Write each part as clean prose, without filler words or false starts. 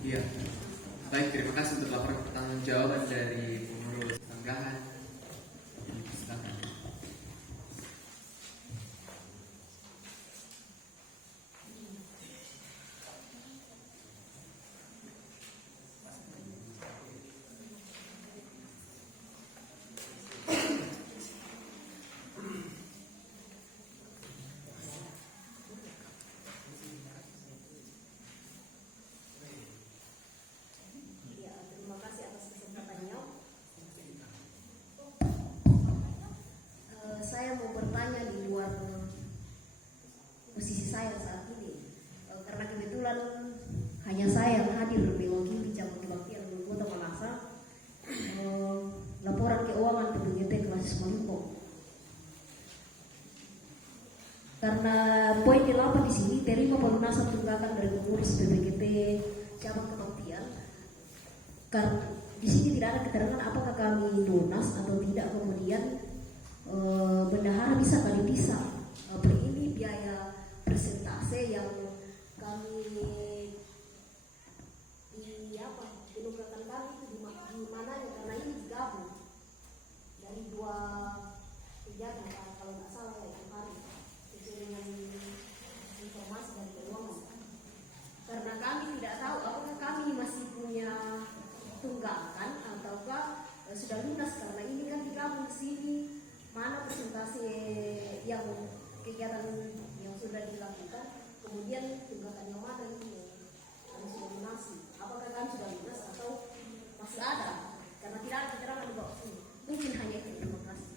Iya. Baik, terima kasih untuk laporan pertanggungjawaban dari pengurus tanggahan. Silakan. Ya, terima kasih atas kesempatannya. Saya mau bertanya di luar posisi saya saat ini, karena kebetulan hanya saya yang hadir mewakili cabang kebaktian Kota Makassar, laporan keuangan PPGT Klasis Malimpong. Karena poin 8 di sini terima pelunasan tunggakan dari pengurus PPGT cabang kebaktian. Karena di sini tidak ada keterangan apakah kami lunas atau tidak. Kemudian bendahara bisa kali bisa ini biaya persentase yang kami penugakan kami itu di mana, karena ini digabung dari dua kegiatan kalau nggak salah ya itu hari sesuai dengan informasi dari keuangan. Karena kami tidak tahu apakah kami masih punya tunggakan ataukah sudah lunas, karena ini kan digabung di sini mana persentase yang kegiatan yang sudah dilakukan, kemudian tunggakan yang mana ini yang sudah lunasi, apakah kami sudah lunas atau masih ada, karena tidak ada keterangan di bawah sini. Mungkin hanya itu. Terima kasih.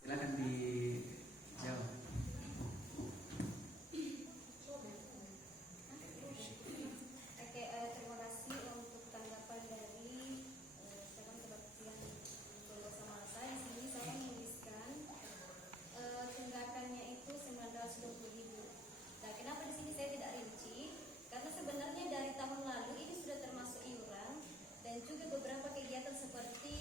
Silakan dijawab. Terima kasih untuk tanggapan dari cabang kebaktian Kota Makassar. Di sini saya menuliskan tunggakannya itu 920.000. Nah, kenapa di sini saya tidak rinci? Karena sebenarnya dari tahun lalu ini sudah termasuk iuran dan juga beberapa kegiatan seperti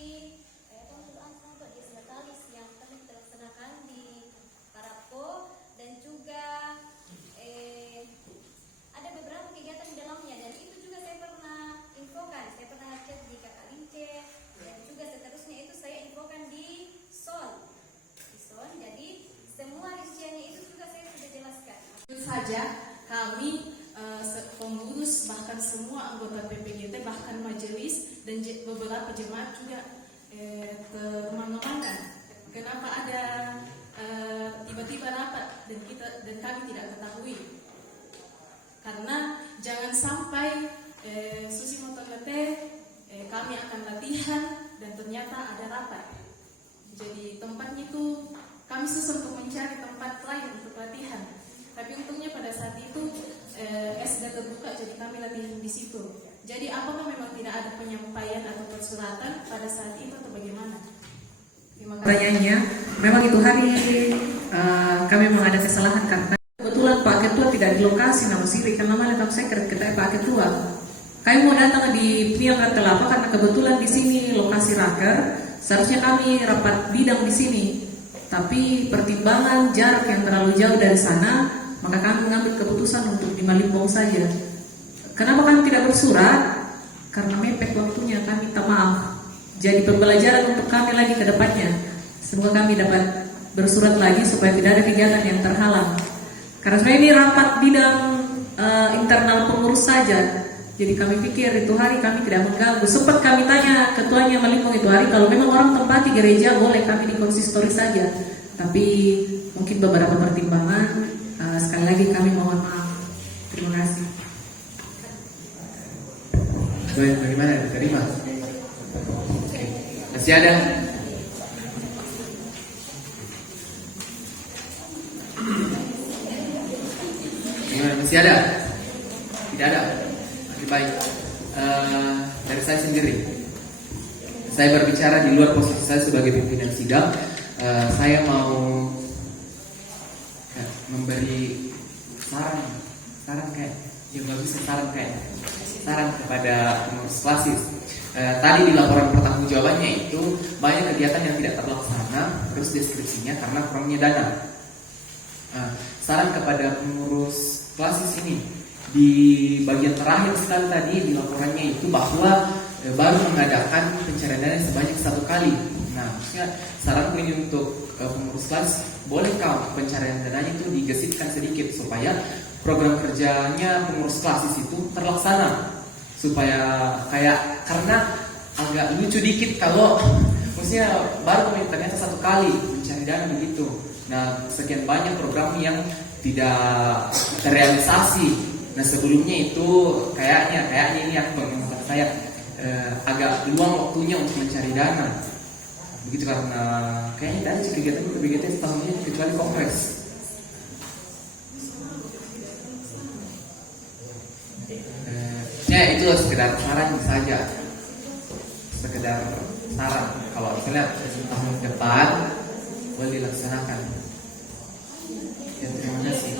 Natalis yang kami laksanakan di Parapo, dan juga ada beberapa kegiatan di dalamnya, dan itu juga saya pernah infokan, saya pernah chat di Kakak Lince, dan juga seterusnya itu saya infokan di SON. Jadi semua rinciannya itu juga saya sudah jelaskan. Tentu saja kami pengurus, bahkan semua anggota PPGT, bahkan majelis dan beberapa jemaat juga termangan. Kenapa ada tiba-tiba rapat dan kami tidak ketahui? Karena jangan sampai Susi Motorlete kami akan latihan dan ternyata ada rapat. Jadi tempatnya itu kami susah untuk mencari tempat lain untuk latihan. Tapi untungnya pada saat itu SD terbuka, jadi kami latihan di situ. Jadi apakah memang tidak ada penyampaian atau persuratan pada saat itu atau bagaimana? Pertanyaannya, memang itu hari kami memang ada kesalahan karena kebetulan Pak Ketua tidak di lokasi namusiri karena mana kami sekret kita Pak Ketua. Kami mau datang di Piang Telapa karena kebetulan di sini lokasi raker, seharusnya kami rapat bidang di sini. Tapi pertimbangan jarak yang terlalu jauh dari sana, maka kami mengambil keputusan untuk di Malimpong saja. Kenapa kami tidak bersurat? Karena mepet waktunya, kami minta maaf. Jadi pembelajaran untuk kami lagi ke depannya. Semoga kami dapat bersurat lagi supaya tidak ada kegiatan yang terhalang. Karena sebenarnya ini rapat bidang internal pengurus saja. Jadi kami pikir itu hari kami tidak mengganggu. Sempat kami tanya ketuanya Malimpong itu hari, kalau memang orang tempati gereja boleh kami di konsistori saja. Tapi mungkin beberapa pertimbangan, sekali lagi kami mohon maaf. Terima kasih. Baik, bagaimana? Diterima? Oke. Masih ada? Gimana? Masih ada? Tidak ada? Oke, baik. Dari saya sendiri, saya berbicara di luar posisi saya sebagai pimpinan sidang. Saya mau memberi saran kayak yang nggak bisa saran kepada pengurus klasis. Tadi di laporan pertanggungjawabannya itu banyak kegiatan yang tidak terlaksana, terus deskripsinya karena kurangnya dana. Saran kepada pengurus klasis ini, di bagian terakhir sekali tadi di laporannya itu bahwa baru mengadakan pencarian dana sebanyak 1 kali. Nah, maksudnya saranku ini untuk pengurus kelas, bolehkah pencarian dananya itu digesitkan sedikit supaya program kerjanya pengurus kelas itu terlaksana, supaya kayak, karena agak lucu dikit kalau maksudnya baru ternyata 1 kali mencari dana begitu. Nah, sekian banyak program yang tidak terrealisasi. Nah, sebelumnya itu kayaknya ini yang menurut saya agak luang waktunya untuk mencari dana. Begitu, karena kayaknya tadi kegiatan setahun ini kecuali kongres. Ya itu sekedar saran saja, sekedar saran. Kalau misalnya tahun depan boleh dilaksanakan. Ya, terima kasih.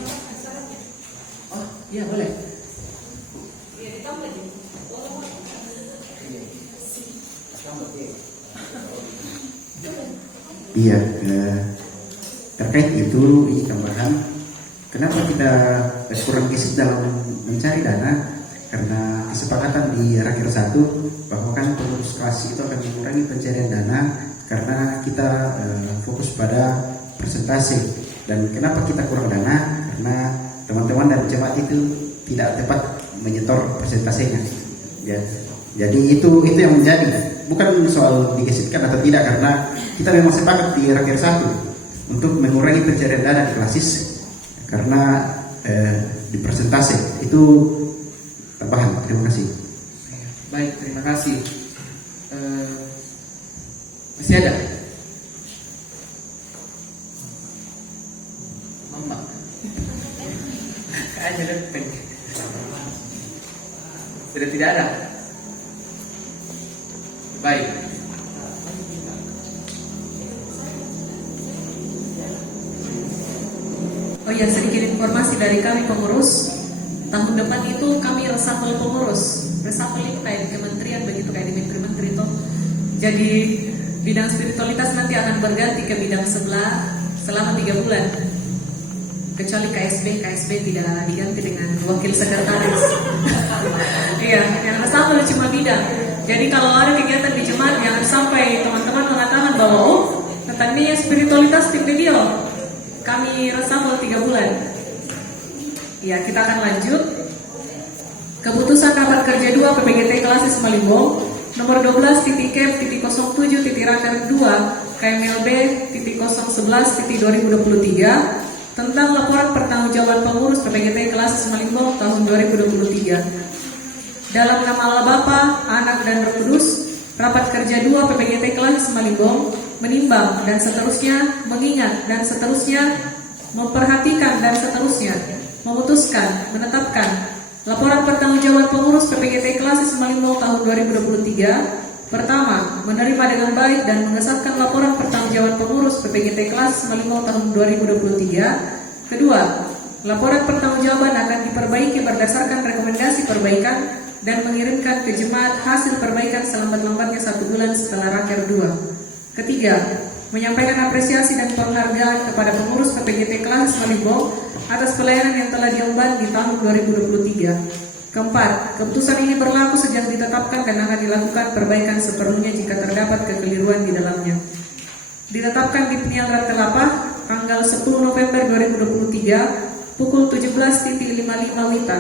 Oh iya boleh. Iya, terkait itu ini tambahan. Kenapa kita kurang gesit dalam mencari dana? Karena kesepakatan di raker 1 bahwa kan pengurus kelas itu akan mengurangi pencarian dana karena kita fokus pada persentase. Dan kenapa kita kurang dana? Karena teman-teman dan jemaat itu tidak tepat menyetor persentasenya. Ya. Jadi itu yang menjadi, bukan soal digesitkan atau tidak, karena kita memang sepakat di raker 1 untuk mengurangi pencarian dana di klasis karena di persentase itu tambahan. Terima kasih. Baik, terima kasih. Masih ada? Mama. Kayaknya depeng. Sudah tidak ada. Baik. Oh ya, sedikit informasi dari kami pengurus. Tahun depan itu kami reshuffle pengurus. Reshuffle itu kayak di kementerian begitu, kayak di menteri-menteri itu. Jadi bidang spiritualitas nanti akan berganti ke bidang sebelah selama 3 bulan. Kecuali KSB tidak diganti dengan wakil sekretaris. Iya, yang reshuffle cuma bidang. Jadi kalau ada kegiatan di jemaat, jangan sampai teman-teman mengatakan bahwa tentangnya spiritualitas tim video. Kami reshuffle 3 bulan. Ya, kita akan lanjut. Keputusan rapat kerja 2 PPGT Klasis Malimbong nomor 12.Kep.07.Raker 2 KMLB .011.2023 tentang laporan pertanggungjawaban pengurus PPGT Klasis Malimbong tahun 2023. Dalam nama Allah Bapa, Anak dan Roh Kudus, rapat kerja 2 PPGT Klasis Malimbong menimbang dan seterusnya, mengingat dan seterusnya, memperhatikan dan seterusnya, memutuskan, menetapkan laporan pertanggungjawaban pengurus PPGT Klasis Malimbong tahun 2023. Pertama, menerima dengan baik dan mengesahkan laporan pertanggungjawaban pengurus PPGT Klasis Malimbong tahun 2023. Kedua, laporan pertanggungjawaban akan diperbaiki berdasarkan rekomendasi perbaikan dan mengirimkan ke jemaat hasil perbaikan selambat-lambatnya 1 bulan setelah raker 2. Ketiga, menyampaikan apresiasi dan penghargaan kepada pengurus PPGT Klasis Malimbong atas pelayanan yang telah diemban di tahun 2023. Keempat, keputusan ini berlaku sejak ditetapkan dan akan dilakukan perbaikan seperlunya jika terdapat kekeliruan di dalamnya. Ditetapkan di Peniagaan Telapah tanggal 10 November 2023 pukul 17.55 WITA.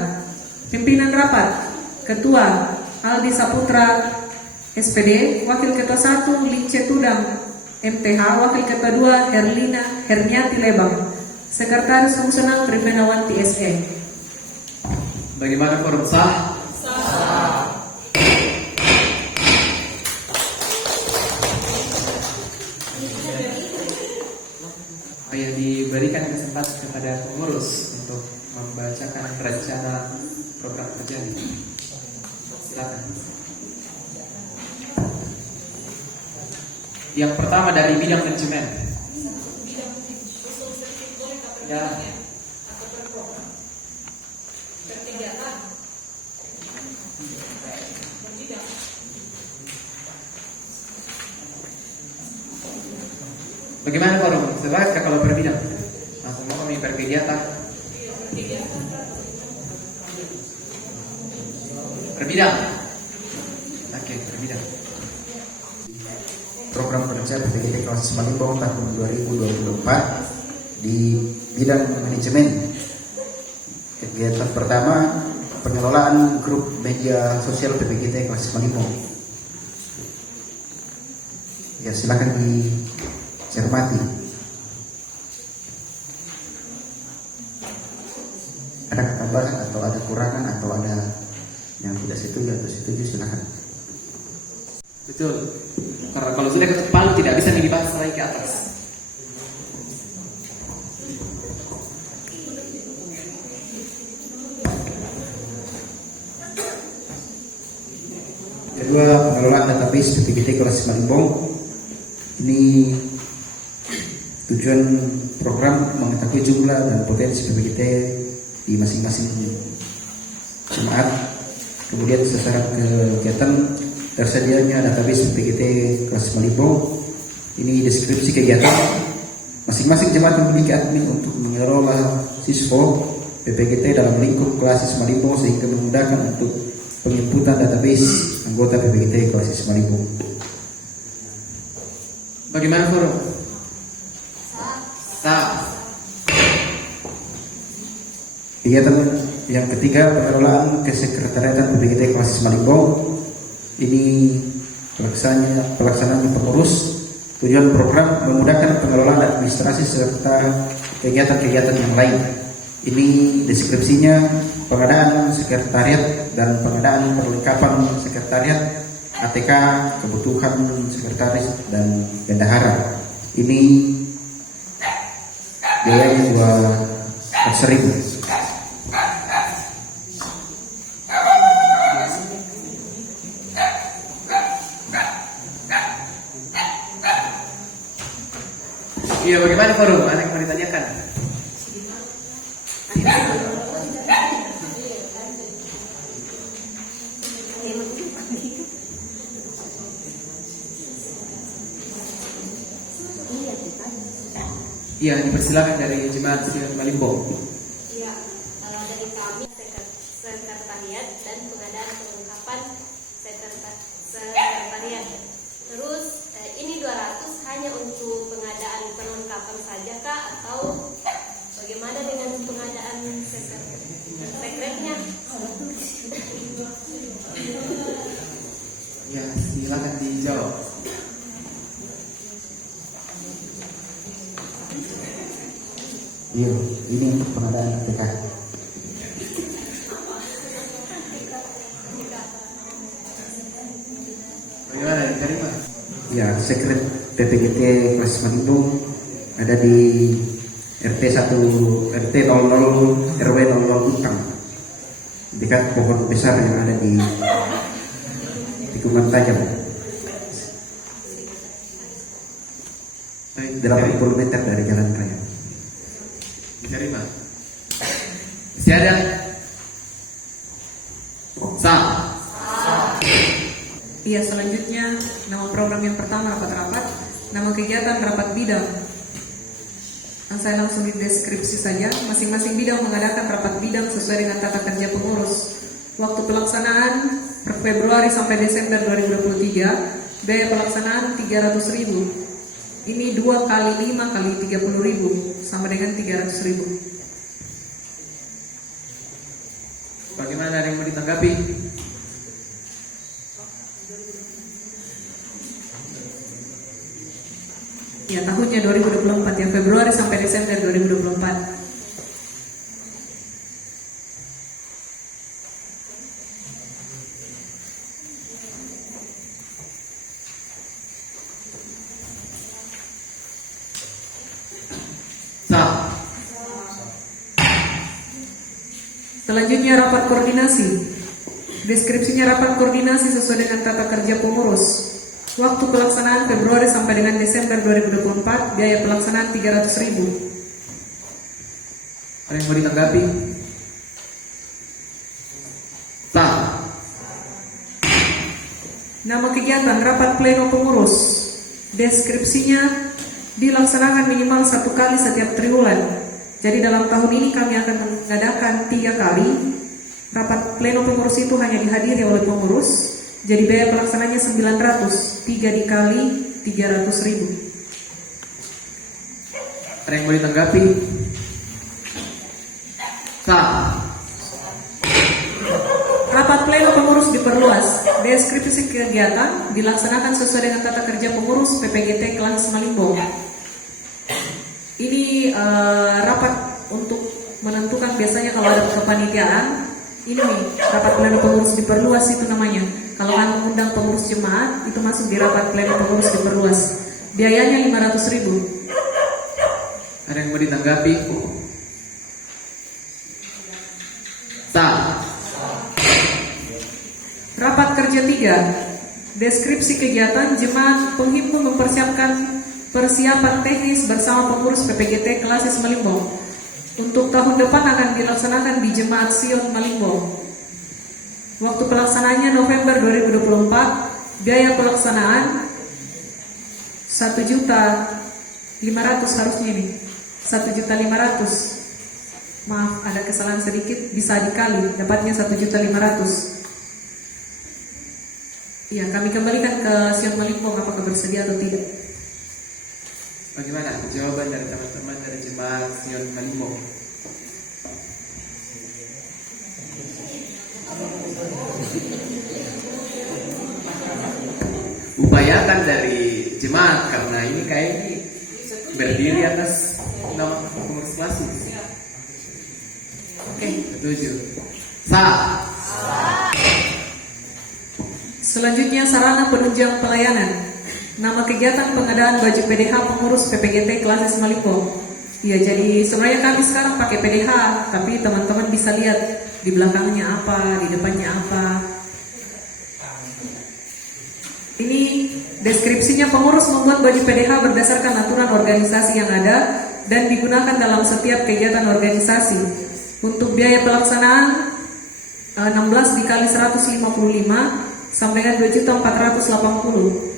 Pimpinan rapat, Ketua Aldi Saputra SPD, Wakil Ketua 1 Lince Tudang MTH, Wakil Ketua 2 Herniati Lebang, Sekretaris Fungsional Trimenawanti SE. Bagaimana forum sah? Ya, diberikan kesempatan kepada pengurus untuk membacakan rencana program kerja. Silakan. Yang pertama dari bidang manajemen. Ya. Bagaimana forum? Sebaiknya kalau per bidang? Langsung mau kami per kegiatan. bidang. Oke, per bidang. Program kerja PPKT Kawasan Malimpong tahun 2024 di bidang manajemen. Kegiatan pertama, pengelolaan grup media sosial PPKT Kawasan Malimpong. Ya, silakan dicermati. Ada ketambahan atau ada kurangan atau ada yang tidak setuju atau setuju, silakan. Betul. Karena kalau sudah ketuk palu tidak bisa dibahas lagi ke atas. Kedua, pengelolaan database PPKT Kawasan Malimpong. Ini tujuan program mengetahui jumlah dan potensi PPKT di masing-masing jemaat. Kemudian sasaran kegiatan tersedianya database PPKT Kawasan Malimpong. Ini deskripsi kegiatan. Masing-masing jemaat memiliki admin untuk mengelola siswa PPKT dalam lingkup kelas Malimpong sehingga memudahkan untuk penginputan database anggota PPKT Kawasan Malimpong. Bagaimana forum? Sah. Kegiatan yang ketiga, pengelolaan kesekretariatan PPKT Kawasan Malimpong. Ini pelaksanaannya pengurus. Tujuan program memudahkan pengelolaan administrasi serta kegiatan-kegiatan yang lain. Ini deskripsinya: pengadaan sekretariat dan pengadaan perlengkapan sekretariat, ATK, kebutuhan sekretaris dan bendahara. Ini biayanya 200.000. Iya, bagaimana forum? Ada yang mau ditanyakan? Iya, dipersilakan dari jemaat Malimpong. Iya, dari kami sekretariat dan pengadaan perlengkapan sekretariat. Terus ini 200 hanya untuk pengadaan perlengkapan saja kah, atau bagaimana dengan pengadaan sekretnya? Ya, silakan dijawab. Iya, ini untuk pengadaan ATK. Bagaimana diterima? Ya, sekret PPKT Kawasan Malimpong ada di RT 1 RT 00 RW 00 Utang, dekat pohon besar yang ada di tikungan tajam. Baik, 80 meter dari jalan raya. diterima. Masih ada? Sah. Iya, selanjutnya nama program yang pertama rapat-rapat, nama kegiatan rapat bidang. Saya langsung di deskripsi saja. Masing-masing bidang mengadakan rapat bidang sesuai dengan tata kerja pengurus. Waktu pelaksanaan per Februari sampai Desember 2023, biaya pelaksanaan 300.000. Ini 2 kali 5 kali 30.000 sama dengan 300.000. Bagaimana, ada yang mau ditanggapi? Ya, tahunnya 2024, ya, Februari sampai Desember 2024. Sah. Selanjutnya rapat koordinasi. Deskripsinya rapat koordinasi sesuai dengan tata kerja pengurus. Waktu pelaksanaan Februari sampai dengan Desember 2024, biaya pelaksanaan 300.000. Ada yang mau ditanggapi? Sah. Nama kegiatan rapat pleno pengurus. Deskripsinya dilaksanakan minimal 1 kali setiap triwulan. Jadi dalam tahun ini kami akan mengadakan 3 kali. Rapat pleno pengurus itu hanya dihadiri oleh pengurus, jadi biaya pelaksananya 900, 3 dikali 300.000. Ada yang mau ditanggapi? Sah. Rapat pleno pengurus diperluas. Deskripsi kegiatan dilaksanakan sesuai dengan tata kerja pengurus PPGT kelas Malimbo. Ini rapat untuk menentukan biasanya kalau ada kepanitiaan. Ini nih, rapat pleno pengurus diperluas itu namanya. Kalau kan mengundang pengurus jemaat, itu masuk di rapat pleno pengurus diperluas. Biayanya 500.000. Ada yang mau ditanggapi? Sah. Rapat kerja 3. Deskripsi kegiatan jemaat penghimpun mempersiapkan persiapan teknis bersama pengurus PPGT Klasis Malimbo. Untuk tahun depan akan dilaksanakan di Jemaat Sion Malimbo. Waktu pelaksanaannya November 2024. Biaya pelaksanaan 1.500.000 harusnya ini. 1.500.000. Maaf, ada kesalahan sedikit, bisa dikali, dapatnya 1.500.000. Iya, kami kembalikan ke Sion Malimbo apakah bersedia atau tidak. Bagaimana jawaban dari teman-teman dari Jemaat Sion Malimbo? Upayakan dari jemaat karena ini kayaknya berdiri atas nama pengurus klasis. Oke. Setuju. Sah. Selanjutnya sarana penunjang pelayanan. Nama kegiatan pengadaan baju PDH pengurus PPGT Klasis Malimbo. Ya, jadi sebenarnya kami sekarang pakai PDH, tapi teman-teman bisa lihat di belakangnya apa, di depannya apa. Ini deskripsinya, pengurus membuat baju PDH berdasarkan aturan organisasi yang ada dan digunakan dalam setiap kegiatan organisasi. Untuk biaya pelaksanaan 16 dikali 155 sampai dengan 2.480.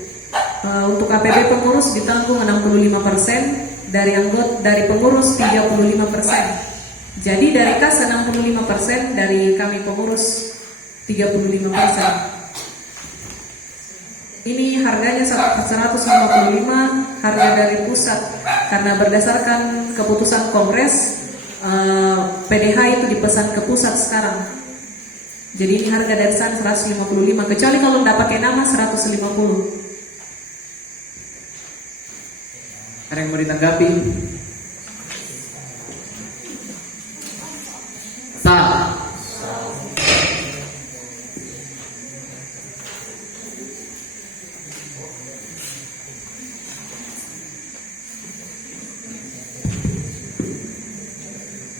Untuk APB pengurus ditanggung 65%, dari pengurus 35%. Jadi dari kas 65%, dari kami pengurus 35%. Ini harganya 155, harga dari pusat karena berdasarkan keputusan kongres PDH itu dipesan ke pusat sekarang. Jadi ini harga dari sana 155, kecuali kalau tidak pakai nama 150. Ada yang mau ditanggapi? Sah.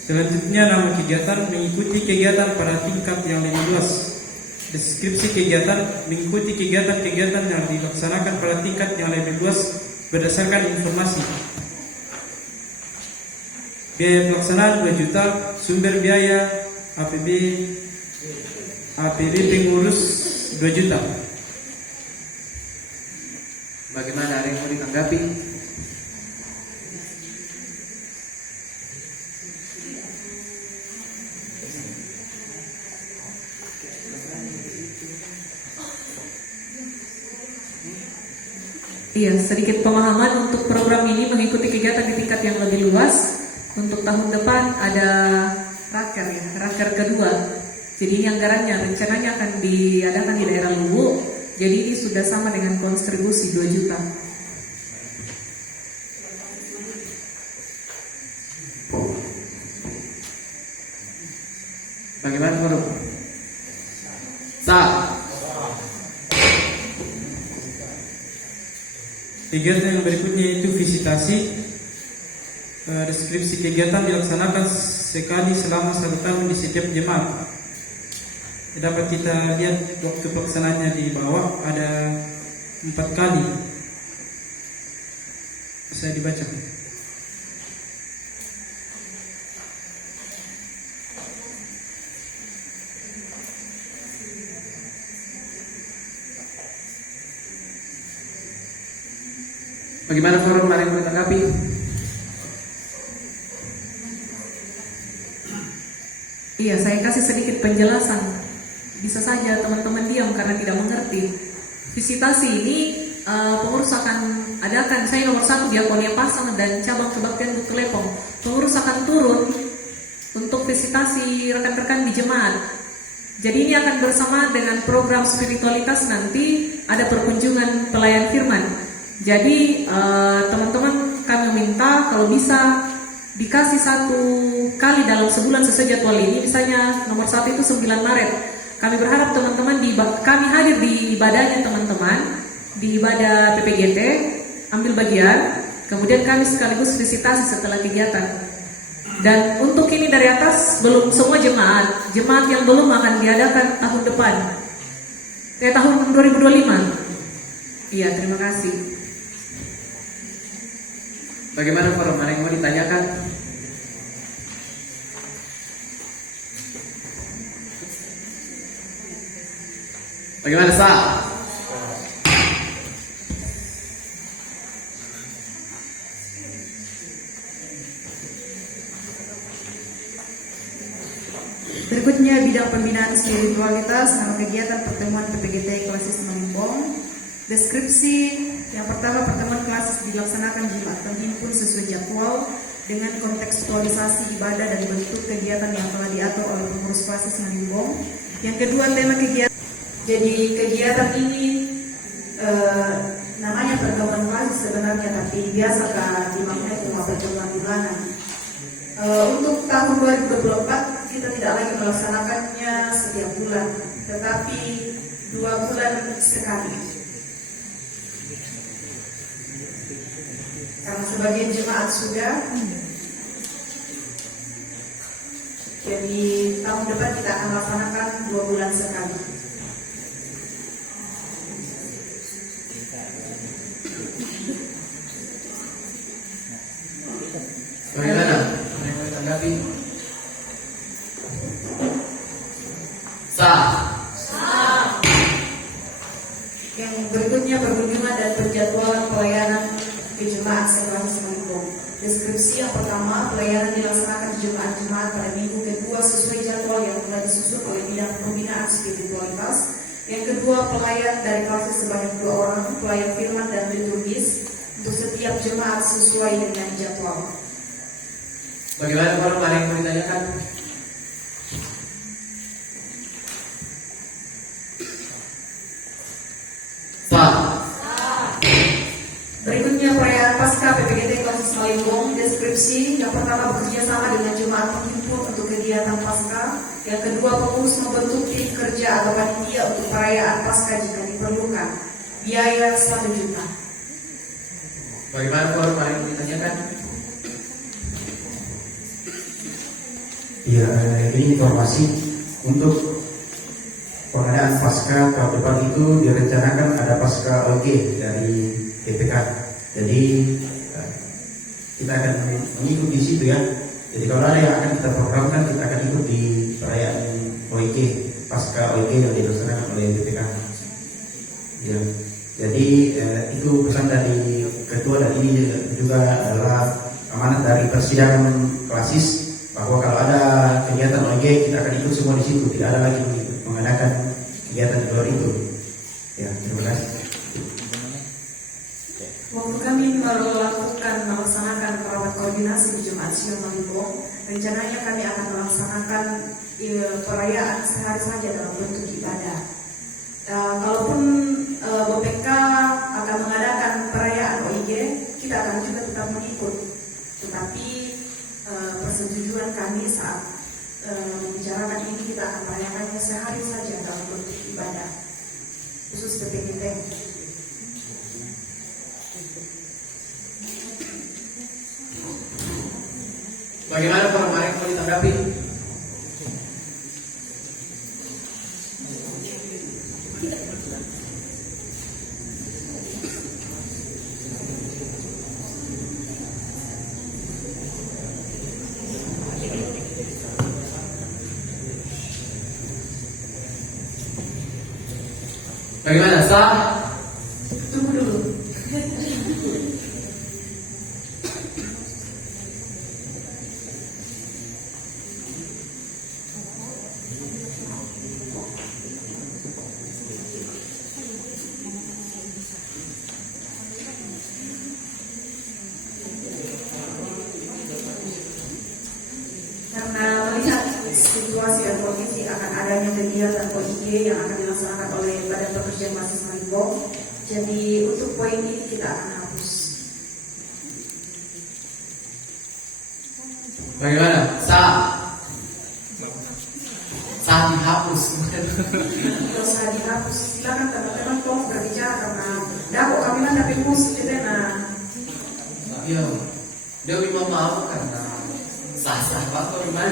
Selanjutnya, nama kegiatan mengikuti kegiatan pada tingkat yang lebih luas. Deskripsi kegiatan mengikuti kegiatan-kegiatan yang dilaksanakan pada tingkat yang lebih luas berdasarkan informasi. Biaya pelaksanaan 2 juta, sumber biaya APB pengurus 2 juta. Bagaimana, ada yang mau ditanggapi? Iya, sedikit pemahaman untuk program ini mengikuti kegiatan di tingkat yang lebih luas. Untuk tahun depan ada raker ya, raker kedua. Jadi ini anggarannya rencananya akan diadakan di daerah Luwu. Jadi ini sudah sama dengan kontribusi 2 juta. Bagaimana forum? Sah. Kegiatan yang berikutnya itu visitasi. Deskripsi kegiatan dilaksanakan sekali selama 1 tahun di setiap jemaat. Dapat kita lihat waktu pelaksanaannya di bawah ada 4 kali. Bisa dibaca. Bagaimana forum, ada yang mau ditanggapi? Iya, saya kasih sedikit penjelasan. Bisa saja teman-teman diam karena tidak mengerti. Visitasi ini pengurus akan adakan, saya nomor 1 Diakonia Pasang dan cabang kebaktian Butuh Lepong. Pengurus akan turun untuk visitasi rekan-rekan di jemaat. Jadi ini akan bersama dengan program spiritualitas, nanti ada perkunjungan pelayan firman. Jadi teman-teman kami minta kalau bisa dikasih 1 kali dalam sebulan sesuai jadwal ini. Misalnya nomor 1 itu 9 Maret. Kami berharap teman-teman kami hadir di ibadahnya teman-teman, di ibadah PPGT, ambil bagian, kemudian kami sekaligus visitasi setelah kegiatan. Dan untuk ini dari atas belum semua jemaat yang belum akan diadakan tahun depan, tahun 2025. Iya, terima kasih. Bagaimana forum? Ada yang mau ditanyakan? Bagaimana Sa? Berikutnya bidang pembinaan spiritualitas, nama kegiatan pertemuan PPGT Klasis Malimpong. Deskripsi yang pertama, pertemuan klasis dilaksanakan Jumat terhimpun sesuai jadwal dengan kontekstualisasi ibadah dan bentuk kegiatan yang telah diatur oleh pengurus klasis Malimpong. Yang kedua, tema kegiatan. Jadi kegiatan ini namanya pertemuan klasis sebenarnya, tapi biasa dimaknai cuma pertemuan bulanan. Untuk tahun 2024 kita tidak lagi melaksanakannya setiap bulan, tetapi 2 bulan sekali. Karena sebagian jemaat sudah, jadi tahun depan kita akan melaksanakan 2 bulan sekali. Bagaimana? Ada yang mau ditanggapi? Sa. Yang berikutnya perkunjungan dan penjadwalan pelayanan ke jemaat sekelas Malimpong. Deskripsi yang pertama, pelayanan dilaksanakan di jemaat-jemaat pada minggu kedua sesuai jadwal yang telah disusun oleh bidang pembinaan spiritualitas. Yang kedua, pelayan dari klasis sebanyak 2 orang, pelayan firman dan liturgis untuk setiap jemaat sesuai dengan jadwal. Bagaimana forum? Ada yang mau ditanyakan? Sa. Berikutnya perayaan Paskah PPGT Klasis Malimpong. Deskripsi yang pertama, bekerja sama dengan jemaat penghimpun untuk kegiatan Paskah. Yang kedua, pengurus membentuk tim kerja atau panitia untuk perayaan Paskah jika diperlukan. Biaya 1 juta. Bagaimana forum? Ada yang mau ditanyakan? Ya, ini informasi untuk pengadaan pasca tahun depan itu direncanakan ada pasca OG dari PPK. Jadi kita akan mengikut di situ ya. Jadi kalau ada yang akan kita programkan, kita akan ikut di perayaan OG, pasca OG yang dilaksanakan oleh PPK. Ya, jadi itu pesan dari ketua, dan ini juga adalah amanat dari persidangan klasis, bahwa kalau ada kegiatan OG kita akan ikut semua di situ, tidak ada lagi mengadakan kegiatan di luar itu. Ya, terima kasih. Waktu kami melaksanakan perawat koordinasi di Jemaat Sion Malimpong, rencananya kami akan melaksanakan perayaan sehari saja dalam bentuk ibadah. Kalaupun BPK akan mengadakan perayaan OIG, kita akan juga tetap mengikut. Tetapi persetujuan kami saat membicarakan ini, kita akan merayakannya sehari saja dalam bentuk ibadah khusus PPGT. Bagaimana forum? Ada yang mau ditanggapi? Bagaimana? Sah? Tunggu dulu. situasi dan kondisi akan adanya kegiatan OIG yang akan dilaksanakan oleh Badan Pekerja Mahasiswa Limbong. Jadi untuk poin ini kita akan hapus. Bagaimana? Sah dihapus. Kalau saya dihapus, silakan teman-teman tolong berbicara karena kok kami kan tapi musik gitu nah. Iya, dia memang mau karena sah-sah banget gimana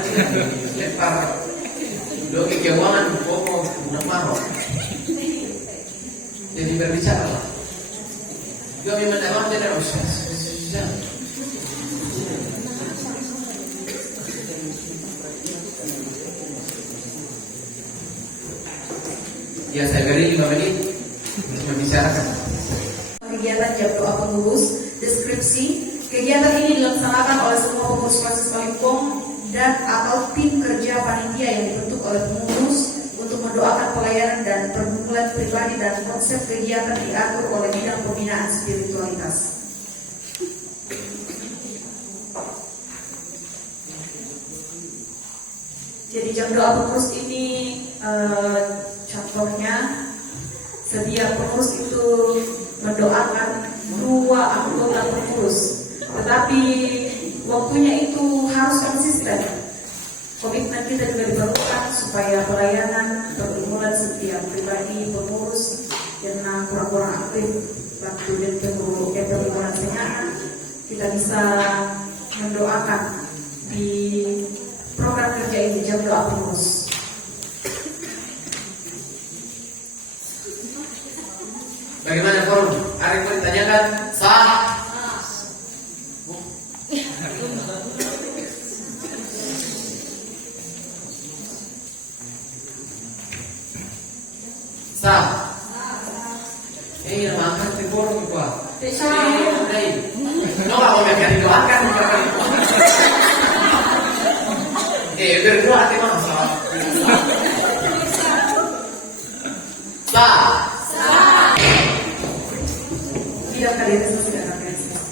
lempar. Dia kekeuangan pokok udah marah. Jadi berbicara lah. Dia memang dalam dia harus. Ya saya beri 5 menit untuk membicarakan. Kegiatan jam doa pengurus, deskripsi. Kegiatan ini dilaksanakan oleh semua pengurus mahasiswa Limbong dan atau tim kerja panitia yang dibentuk oleh pengurus untuk mendoakan pelayanan dan pergumulan pribadi dan konsep kegiatan diatur oleh bidang pembinaan spiritualitas. Jadi jam doa pengurus ini contohnya setiap pengurus itu mendoakan 2 anggota pengurus, tetapi waktunya itu harus konsisten. Komitmen kita juga diperlukan supaya pelayanan pergumulan setiap pribadi pengurus yang kurang-kurang aktif waktu dan pergumulan senyaan kita bisa mendoakan di program kerja ini jam doa pengurus. Bagaimana forum? Ada yang mau ditanyakan? Sah. Sah. Nama angkat di forum gua. Nggak mau mereka didoakan. Berdoa tema sah. Sah. Tidak kaderisasi dan organisasi.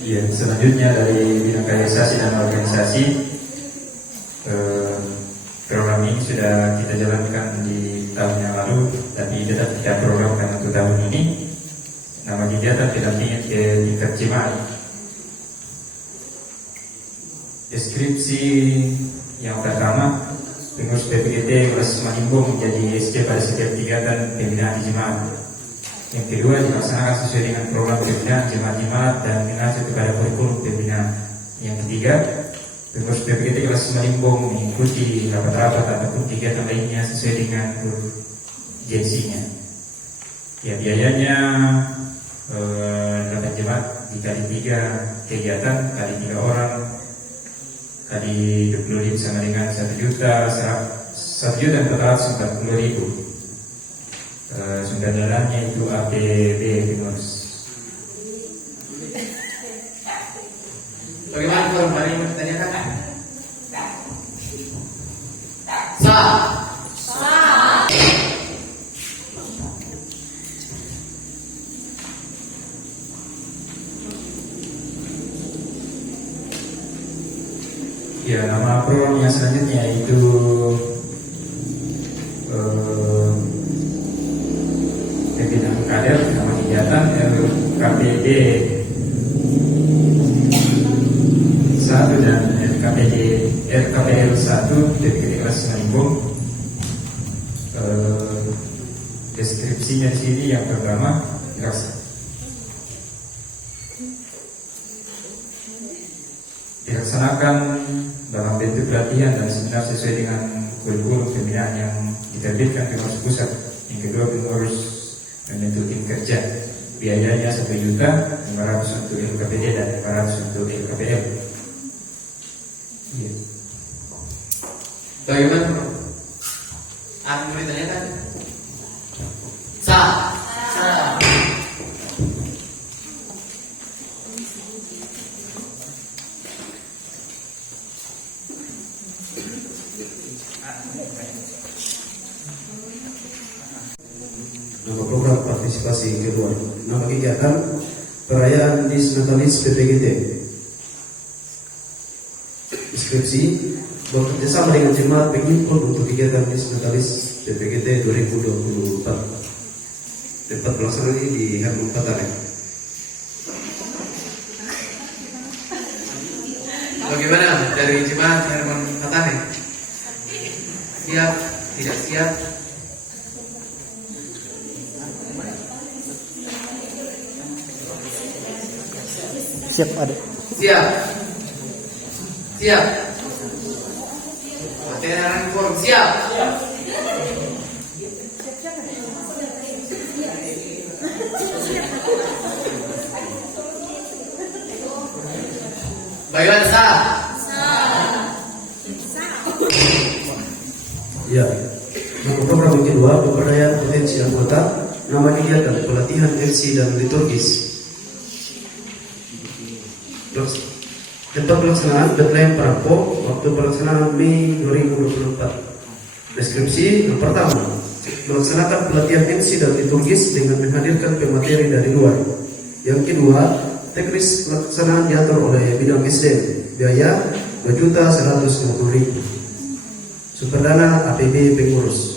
Ya, selanjutnya dari bidang kaderisasi dan organisasi, program ini sudah kita jalankan di tahun yang lalu, tapi tetap kita programkan untuk tahun ini. Nama kegiatan pendampingan ke tingkat jemaat. Deskripsi yang pertama, pengurus PPGT Kelas Manimbong menjadi SC pada setiap kegiatan pembinaan di jemaat. Yang kedua, dilaksanakan sesuai dengan program pembinaan jemaat-jemaat dan mengacu kepada kurikulum pembinaan. Yang ketiga, pengurus PPGT Kelas Manimbong mengikuti rapat-rapat ataupun kegiatan lainnya sesuai dengan urgensinya. Ya, biayanya 8 jemaat dikali 3 kegiatan kali 3 orang kali 20.000 sama dengan 1.440.000. Sumber dananya itu APB pengurus. Bagaimana forum? Ada yang mau ditanyakan? Sah. Ya, nama program yang selanjutnya itu pembinaan kader, nama kegiatan LKPD 1 dan RKPL 1 PPGT Kelas Manimbong. Deskripsinya di sini yang pertama dilaksanakan dalam bentuk pelatihan dan seminar sesuai dengan kurikulum pembinaan yang diterbitkan pengurus pusat. Yang kedua, pengurus membentuk tim kerja. Biayanya 1.500.000 untuk LKPD dan 500 untuk LKPL. Ya. Bagaimana? Ada yang mau ditanyakan? Sah. Nama program partisipasi kedua. Nama kegiatan perayaan Disnatalis PPGT. Deskripsi bekerjasama dengan jemaat penghimpun untuk kegiatan Disnatalis PPGT 2024. Tempat pelaksanaan ini di Hermon Patane. Bagaimana dari jemaat Hermon Patane? Siap? Tidak siap? Siap ada. Siap? Siap? Latihan forum siap? Bagaimana sah? Ya, nama program yang kedua pemberdayaan potensi anggota. Nama kegiatan pelatihan MC dan liturgis. Tempat pelaksanaan Bethlehem Prapo, waktu pelaksanaan Mei 2024. Deskripsi yang pertama, melaksanakan pelatihan MC dan liturgis dengan menghadirkan pemateri dari luar. Yang kedua, teknis pelaksanaan diatur oleh bidang SDM, biaya 2.150.000. Sumber dana APB pengurus.